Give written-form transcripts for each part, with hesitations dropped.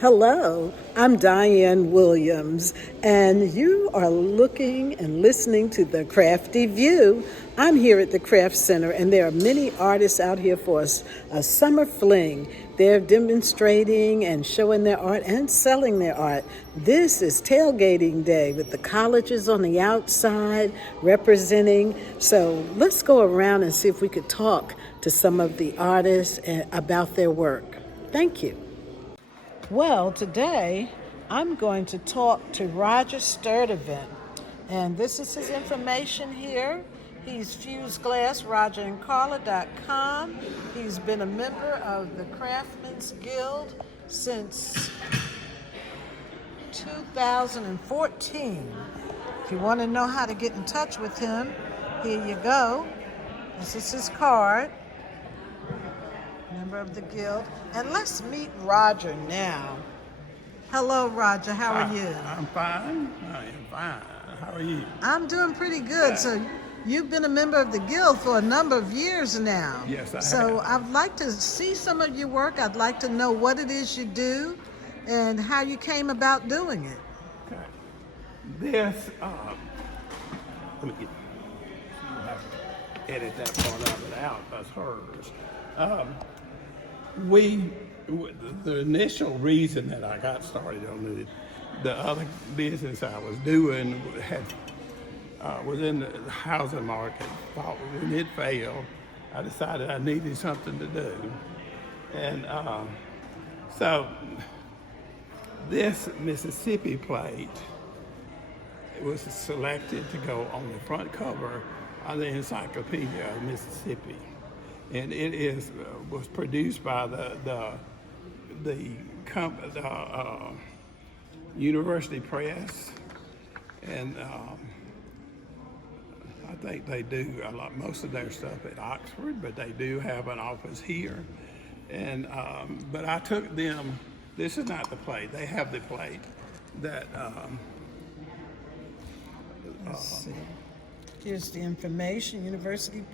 Hello, I'm Diane Williams, and you are looking and listening to the Crafty View. I'm here at the Craft Center, and there are many artists out here for a summer fling. They're demonstrating and showing their art and selling their art. This is tailgating day with the colleges on the outside representing. So let's go around and see if we could talk to some of the artists about their work. Thank you. Well, today I'm going to talk to Roger Sturdivant, and this is his information here. He's Fused Glass, RogerandCarla.com. He's been a member of the Craftsmen's Guild since 2014. If you want to know how to get in touch with him, here you go. This is his card. Member of the Guild. And let's meet Roger now. Hello, Roger. How are you? I'm fine. I am fine. How are you? I'm doing pretty good. So you've been a member of the Guild for a number of years now. Yes, I have. So I'd like to see some of your work. I'd like to know what it is you do and how you came about doing it. Okay. This, let me get, you'll have to edit that part of it out. That's hers. The initial reason that I got started on the other business I was doing was in the housing market. When it failed, I decided I needed something to do. And so this Mississippi plate was selected to go on the front cover of the Encyclopedia of Mississippi. And it was produced by the University Press, and I think they do most of their stuff at Oxford, but they do have an office here. And but I took them. This is not the plate. They have the plate that. Let's see. Here's the information. University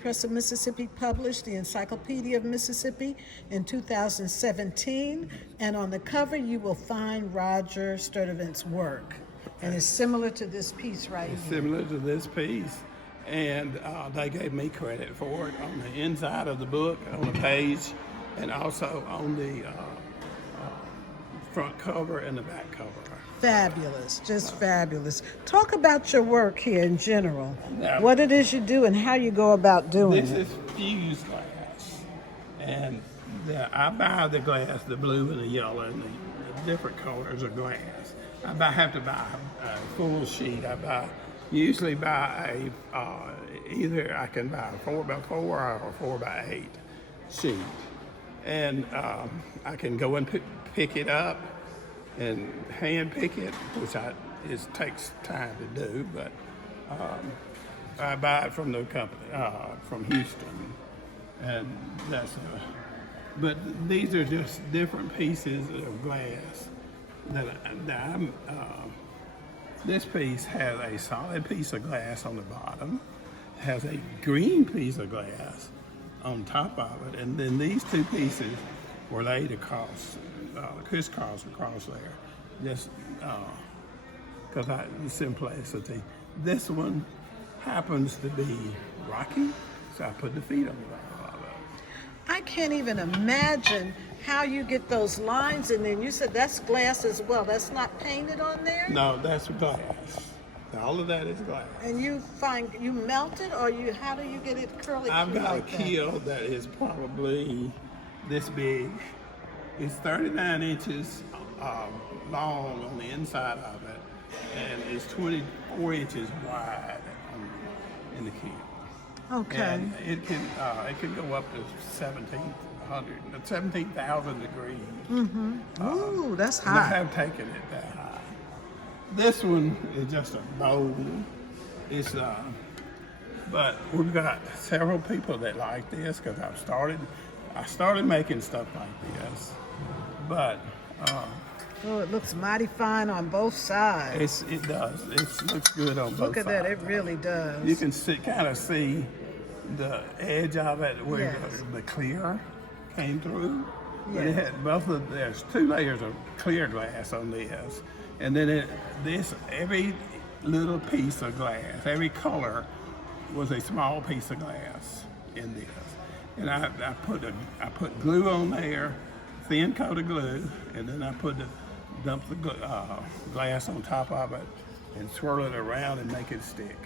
Press of Mississippi published the Encyclopedia of Mississippi in 2017, and on the cover you will find Roger Sturdivant's work, and it's similar to this piece right here. Similar to this piece, and they gave me credit for it on the inside of the book, on the page, and also on the front cover and the back cover. Fabulous, just fabulous. Talk about your work here in general. Now, what it is you do and how you go about doing it. This is fused glass, and I buy the glass, the blue and the yellow, and the different colors of glass. Have to buy a full sheet. Usually buy either I can buy a 4x4 or a 4x8 sheet, and I can go and pick it up and hand pick it, which takes time to do, but I buy it from the company, from Houston, and but these are just different pieces of glass this piece has a solid piece of glass on the bottom, has a green piece of glass on top of it, and then these two pieces were laid across, crisscross across there, just because the simplicity. This one happens to be rocky, so I put the feet on the bottom of it. I can't even imagine how you get those lines in there. And you said that's glass as well. That's not painted on there? No, that's glass. All of that is glass. And you melt it, or how do you get it curly? I've got like a keel that is probably this big. It's 39 inches long on the inside of it, and it's 24 inches wide in the keel. Okay. And it can go up to 17,000 degrees. Mm-hmm. Ooh, that's hot. I have taken it that high. This one is just a bowl. It's but we've got several people that like this because I started making stuff like this, but it looks mighty fine on both sides. it does. It looks good on both sides. Look at that, it really does. You can kind of see the edge of it where Yes. the clear came through. But it had there's 2 layers of clear glass on this, and then every little piece of glass, every color was a small piece of glass in this. And I put glue on there, thin coat of glue, and then I dump the glass on top of it and swirl it around and make it stick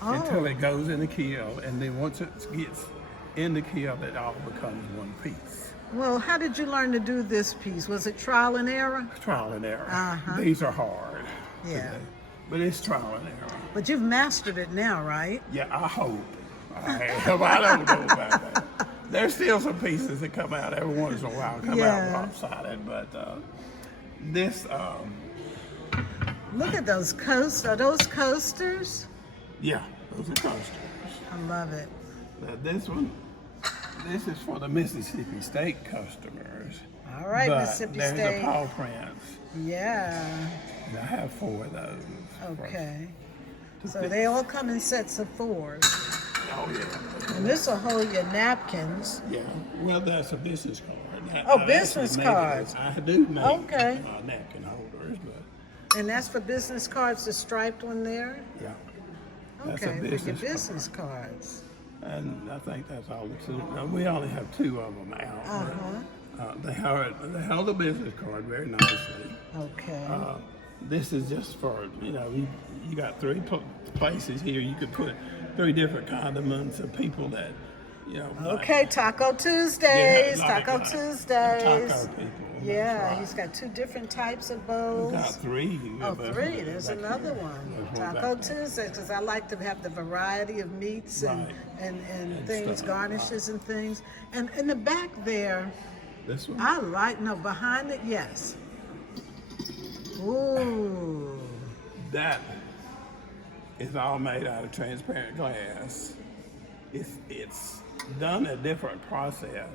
until it goes in the kiln. And then once it gets in the kiln, it all becomes one piece. Well, how did you learn to do this piece? Was it trial and error? Trial and error. Uh-huh. These are hard. Yeah. Today, but it's trial and error. But you've mastered it now, right? Yeah, I hope. I don't know about that. There's still some pieces that come out every once in a while, out lopsided, but this. Look at those coasters. Are those coasters? Yeah, those are coasters. I love it. This is for the Mississippi State customers. All right, but Mississippi there's State. the paw prints. Yeah. And I have 4 of those. Okay. So they all come in sets of 4s. Oh yeah. And this will hold your napkins. Yeah. Well, that's a business card. Business cards. I do make Okay. Napkin holders, but And that's for business cards, the striped one there? yeah. That's a Okay, for your business card. business cards. And I think that's all the 2. No, we only have 2 of them out. But, they held the business card very nicely. Okay. This is just for, you got 3 places here. You could put 3 different condiments of people that, Okay, Taco Tuesdays. Yeah, Taco Tuesdays. Taco people. Yeah, he's got 2 different types of bowls. Got 3. Oh, 3. There's another one. Taco Tuesdays, because I like to have the variety of meats and things, stuff. garnishes and things. And in the back there, This one? behind it, yes. Ooh. That is all made out of transparent glass. It's done a different process.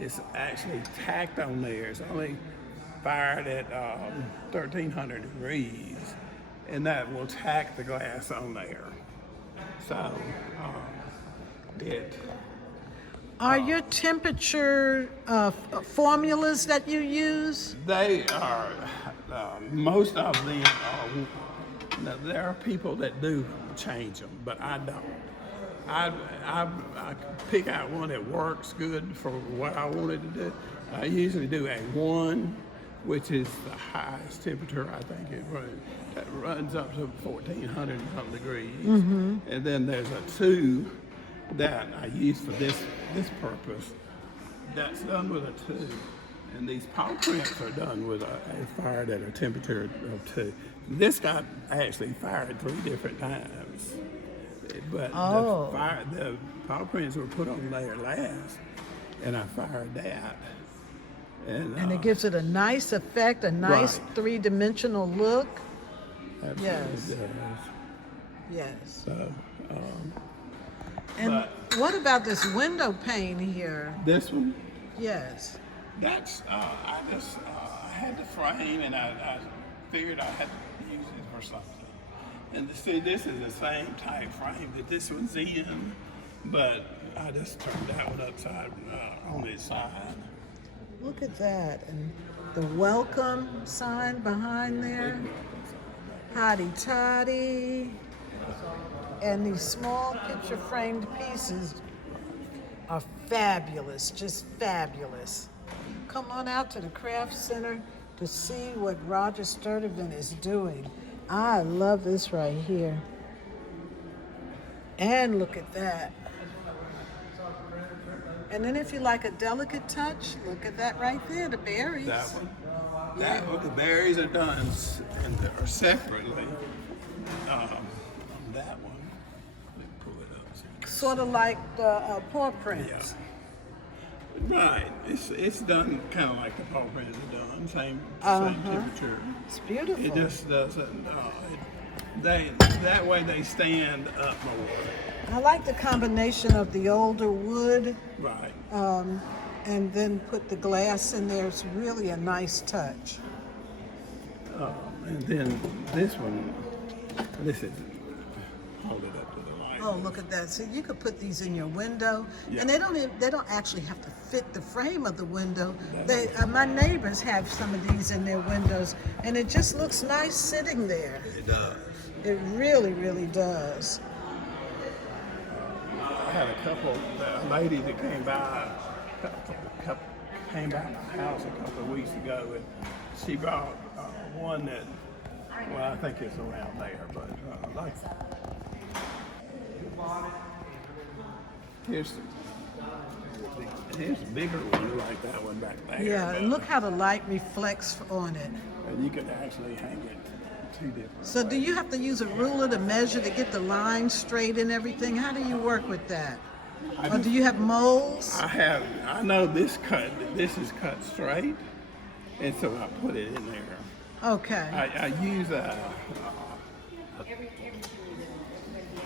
It's actually tacked on there. It's only fired at 1,300 degrees, and that will tack the glass on there. So Are your temperature formulas that you use? They are, most of them are, now, there are people that do change them, but I don't. I pick out one that works good for what I wanted to do. I usually do a 1, which is the highest temperature. I think that runs up to 1,400 and some degrees. And then there's a 2 that I use for this purpose. That's done with a 2. And these paw prints are done with fired at a temperature of 2. This got actually fired 3 different times. But the paw prints were put on there last, and I fired that. And it gives it a nice effect, a nice 3-dimensional look. Absolutely Yes. does. Yes. So, And what about this window pane here? this one, Yes. that's I had the frame, and I figured I had to use it for something. And see, this is the same type frame that this one's in, but I just turned that one upside on its side. Look at that. And the welcome sign behind there. Hotty toddy. And these small picture framed pieces are fabulous, just fabulous. Come on out to the Craft Center to see what Roger Sturdivant is doing. I love this right here. And look at that. And then if you like a delicate touch, look at that right there, the berries. That one. That one, the berries are done are separately. That one. Let me pull it up. Sort of like the paw prints. Right. It's done kind of like the paw prints are done. Same temperature. It's beautiful. It just doesn't. That way they stand up more. I like the combination of the older wood Right. and then put the glass in there. It's really a nice touch. And then this one, this is hold it up to the light. Oh, look at that. See, you could put these in your window, Yeah. and they don't actually have to fit the frame of the window. My neighbors have some of these in their windows, and it just looks nice sitting there. It does. It really, really does. I had a lady that came by, came by my house a couple of weeks ago, and she bought one that, well, I think it's around there, but like, here's a bigger one like that one back there. Yeah, and look how the light reflects on it. And you could actually hang it two different So ways. do you have to use a ruler to measure to get the lines straight and everything? How do you work with that? Or do you have molds? I know this is cut straight, and so I put it in there. Okay. I use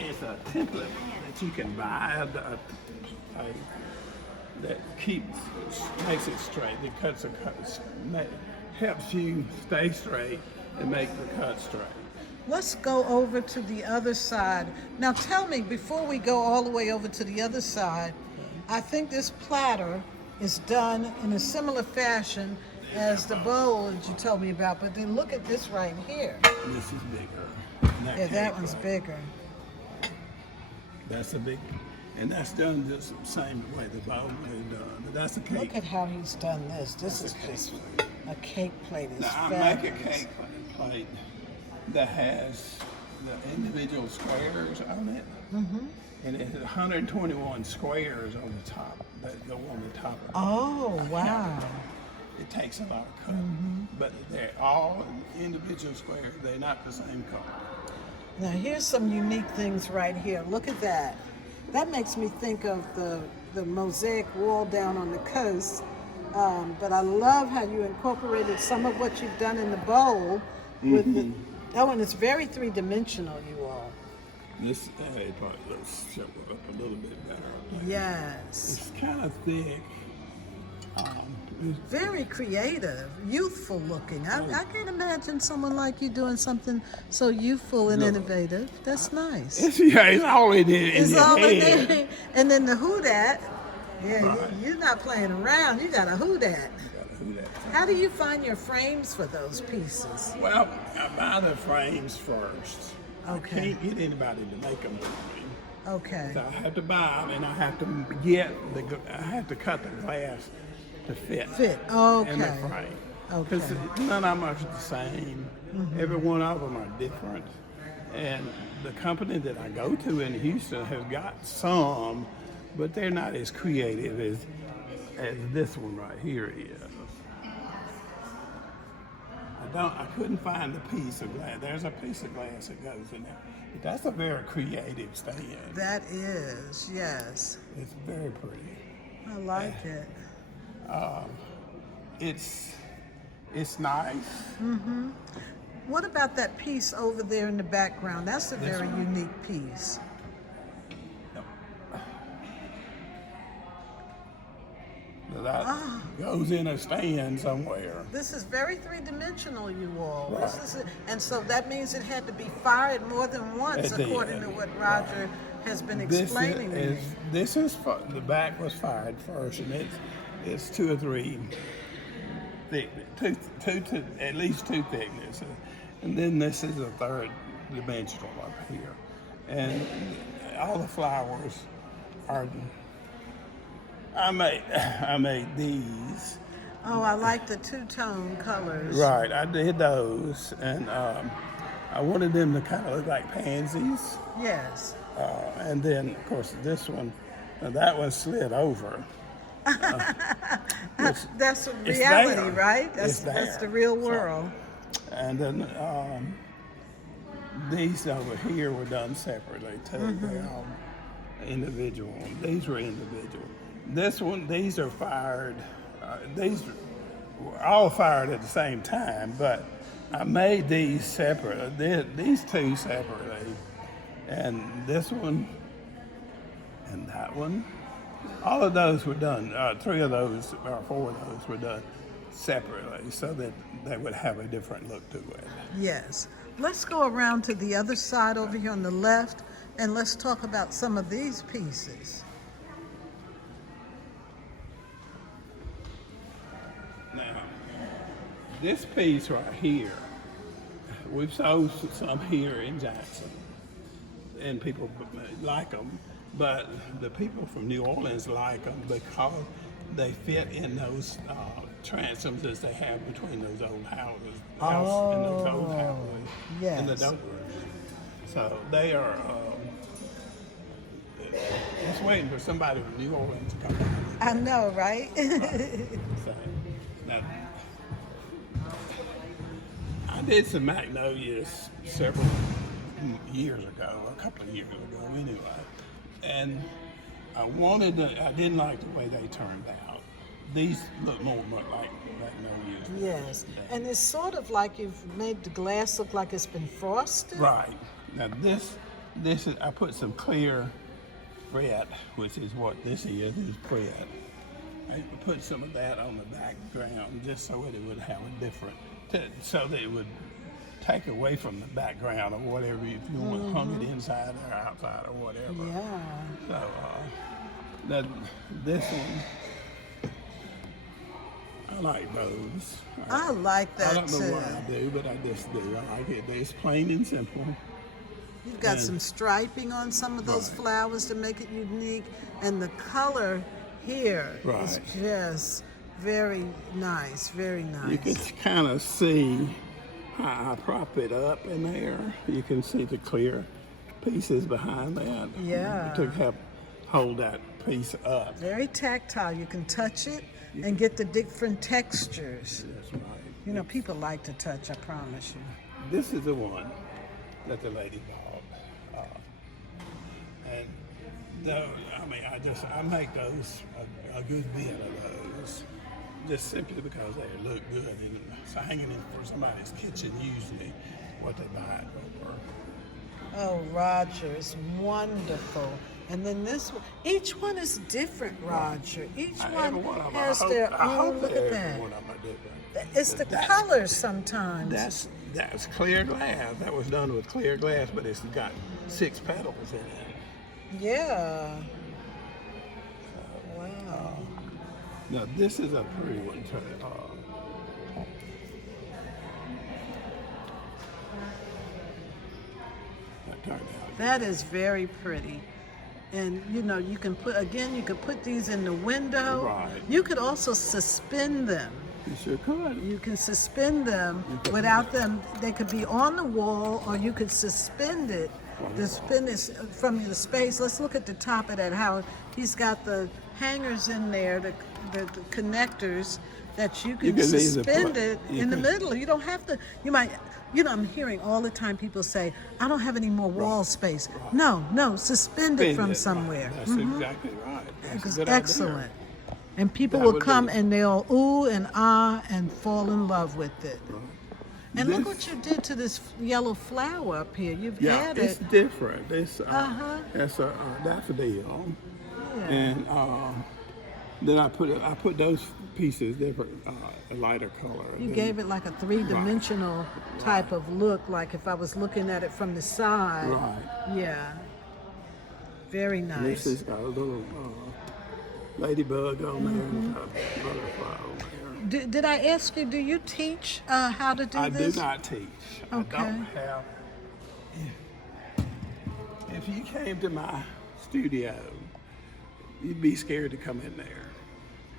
it's a template that you can buy that makes it straight. It helps you stay straight and make the cut straight. Let's go over to the other side. Now tell me, before we go all the way over to the other side, I think this platter is done in a similar fashion as the bowl that you told me about, but then look at this right here. This is bigger. Yeah, that one's bigger. That's a big, and that's done just the same way the bowl is done. But that's a cake. Look at how he's done this. This is just a cake plate. It's Now I fabulous. make a cake plate that has the individual squares on it, and it has 121 squares on the top that go on the top of it. Oh, wow. It takes a lot of cut, but they're all individual squares. They're not the same color. Now here's some unique things right here. Look at that. That makes me think of the mosaic wall down on the coast. But I love how you incorporated some of what you've done in the bowl with the, that one is very three-dimensional, you all. This it probably looks show up a little bit better. Yes. It's kind of thick. Very creative, youthful looking. I can't imagine someone like you doing something so youthful and innovative. That's nice. It's all in It's your all in head. there. And then the who dat, yeah, Right. you're not playing around. You got a who dat. You gotta do that. How do you find your frames for those pieces? Well, I buy the frames first. Okay. I can't get anybody to make them for me. Okay. So I have to buy them, and I have to I have to cut the glass to fit. Okay. In the frame. Okay. Because none of them are the same. Every one of them are different. And the company that I go to in Houston has got some, but they're not as creative as this one right here is. I couldn't find the piece of glass. There's a piece of glass that goes in there. That's a very creative stand. That is, yes. It's very pretty. I like it. It's nice. What about that piece over there in the background? That's a very unique piece. That goes in a stand somewhere. This is very three-dimensional, you all. Right. This is, and so that means it had to be fired more than once, It did. according to what Roger has been explaining to me. The back was fired first, and it's 2 or 3 thickness, at least 2 thicknesses, and then this is a 3rd dimensional up here, and all the flowers are. I made these. Oh, I like the two-tone colors. Right, I did those, and I wanted them to kind of look like pansies. Yes. And then, of course, this one, that one slid over. That's a it's reality, there. right? It's That's there. the real So- world. And then these over here were done separately too. They're all individual. These were individual. These are fired. These were all fired at the same time, but I made these separate. These 2 separately, and this one and that one. All of those were done. 3 of those or 4 of those were done separately, so that they would have a different look to it. Yes. Let's go around to the other side over here on the left. And let's talk about some of these pieces. Now, this piece right here, we've sold some here in Jackson, and people like them, but the people from New Orleans like them because they fit in those transoms as they have between those old houses, and those old houses, and the Yes. doors. So they are just waiting for somebody from New Orleans to come down. I know, right? So, now, I did some magnolias several years ago, a couple of years ago anyway, and I didn't like the way they turned out. These look more like magnolias. Yes. And it's sort of like you've made the glass look like it's been frosted. Right. Now this is, I put some clear frit, which is what this is frit. I put some of that on the background just so it would have a different, so that it would take away from the background or whatever, if you want hung it inside or outside or whatever. Yeah. So this one, I like those. I like that I don't know too. what I do, but I just do. I like it. It's plain and simple. You've got some striping on some of those Right. flowers to make it unique, and the color here is Right. just very nice, very nice. You can kind of see how I prop it up in there. You can see the clear pieces behind that. Yeah. To help hold that piece up. Very tactile. You can touch it and get the different textures. That's right. You know, people like to touch, I promise you. This is the one that the lady bought. And though, I mean, I make those a good bit of those, just simply because they look good and it's hanging in for somebody's kitchen usually what they buy it for. Oh, Roger, it's wonderful. And then this one, each one is different, Roger. Each Every one of them, has I their hope own. Look at every that. one of them are different. It's the That's- colors sometimes. That's clear glass. That was done with clear glass, but it's got 6 petals in it. Yeah. Wow. Now this is a pretty one too. That turned out. That is very pretty. And you know, you can put these in the window. Right. You could also suspend them. You sure could. You can suspend them without them. They could be on the wall, or you could suspend it. Suspend it from the space. Let's look at the top of that. How he's got the hangers in there, the connectors that you can You can either suspend put- it you in the can- middle. You don't have to. You might. You know, I'm hearing all the time people say, "I don't have any more wall space." No, suspend it Spin from it, right. somewhere. That's exactly right. That's It's a good idea. excellent. And people That will would come be- and they'll ooh and ah and fall in love with it. And look This- what you did to this yellow flower up here. You've Yeah, added. it's different. It's Uh-huh. It's a daffodil, Yeah. and then I put those pieces different, a lighter color. You Then- gave it like a three-dimensional type of look, like if I was looking at it from the side. Right. Yeah. Very And nice. this has got a little ladybug on there and a butterfly on there. Did I ask you, do you teach how to do I this? do not teach. Okay. I don't have. If you came to my studio, you'd be scared to come in there.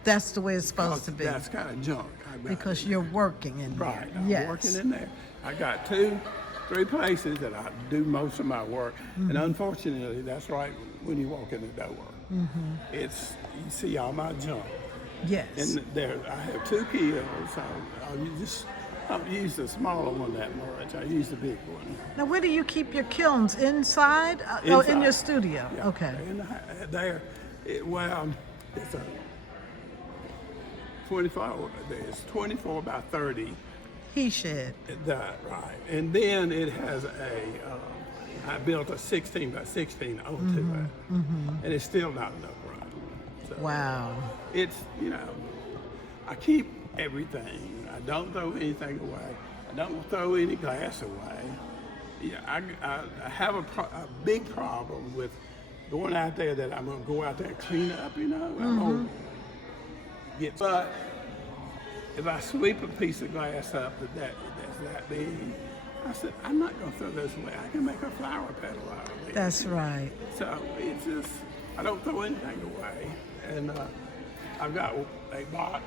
That's the way it's supposed to be. That's kind of junk. I got Because in you're working in there. Right, I'm Yes. working in there. I got 3 places that I do most of my work, and unfortunately, that's right when you walk in the door. It's, you see all my junk, Yes. and there I have 2 kilns, so I don't use the smaller one that much. I use the big one. Now, where do you keep your kilns? Inside? Oh, in your Inside. studio. Yeah, Okay. and there, it's a 24. There's 24 by 30. He shed. That right, and then it has I built a 16 by 16 onto it, and it's still not enough room. So Wow. it's, I keep everything. I don't throw anything away. I don't throw any glass away. Yeah, I have a big problem with going out there that I'm gonna go out there and clean up. You know, I'm gonna get. But if I sweep a piece of glass up that's that big, I said I'm not gonna throw this away. I can make a flower petal out of it. That's right. So it's just I don't throw anything away, and I've got a box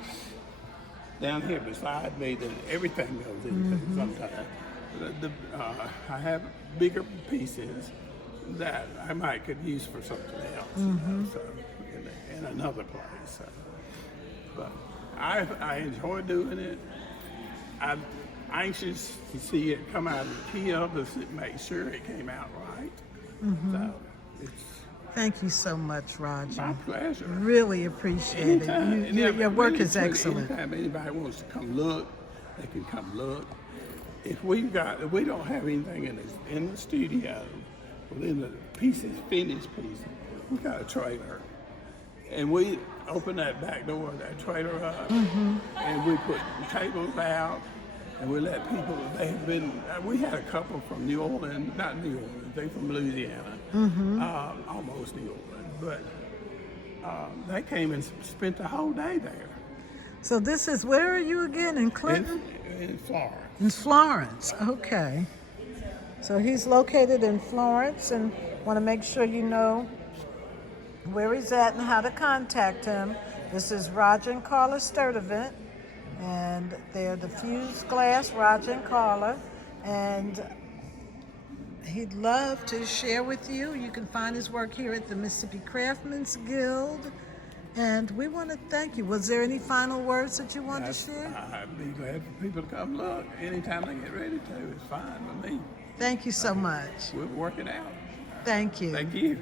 down here beside me that everything goes into sometimes. I have bigger pieces that I might could use for something else, you know, so in another place. So. But I enjoy doing it. I'm anxious to see it come out of the kiln to make sure it came out right. So it's Thank you so much, Roger. my pleasure. Really appreciate it. Your work is excellent. Anytime anybody wants to come look, they can come look. If we don't have anything in the studio, within the pieces, finished pieces, we got a trailer, and we open that back door of that trailer up, and we put tables out, and we let people. They have been. We had a couple from New Orleans, not New Orleans. They from Louisiana, almost New Orleans, but they came and spent the whole day there. So this is, where are you again? In Clinton? In Florence. In Florence, okay. So he's located in Florence, and want to make sure you know where he's at and how to contact him. This is Roger and Carla Sturdivant, and they're the fused glass Roger and Carla, and he'd love to share with you. You can find his work here at the Mississippi Craftsmen's Guild. And we want to thank you. Was there any final words that you want to share? I'd be glad for people to come look anytime they get ready to. It's fine with me. Thank you so much. We'll work it out. Thank you. Thank you.